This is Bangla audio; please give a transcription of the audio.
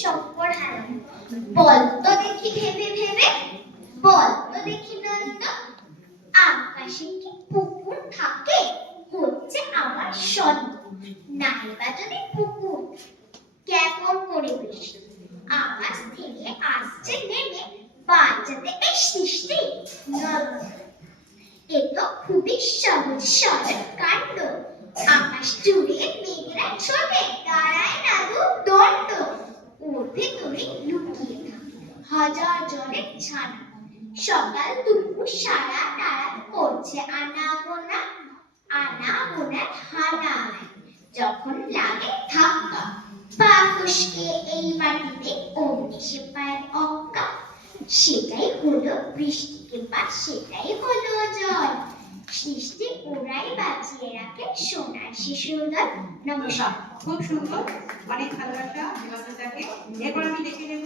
শঙ্কর হারাম। বল তো দেখি ভেবে ভেবে, বল তো দেখি নন্দ, আকাশে কি পুকুর থাকে? হচ্ছে আমার সন্দেহ। নাইবা যদি পুকুর, কেমন করে বৃষ্টি আকাশ থেকে আসছে নেমে বাঁচাতে এই সৃষ্টি? এ তো খুবই সহজ সরল কাণ্ড। আকাশ জুড়ে মেঘেরা ছোটে, দাঁড়ায় না দণ্ড। ওর ভেতরে লুকিয়ে থাকে হাজার জলের ছানা। সকাল দুপুর সারা তারা করছে আনাগোনা, আনাগোনার হানা। যখন লাগে ধাক্কা, পা ফসকে এই মাটিতে অমনি সে পায় অক্কা। সেটাই হলো বৃষ্টি, কিংবা সেটাই হলো জল। সৃষ্টি ওরাই বাঁচিয়ে রাখে সোনার শিশুদল। নমস্কার। খুব সুন্দর, অনেক ভালোবাসা। এরপর আমি দেখে নেব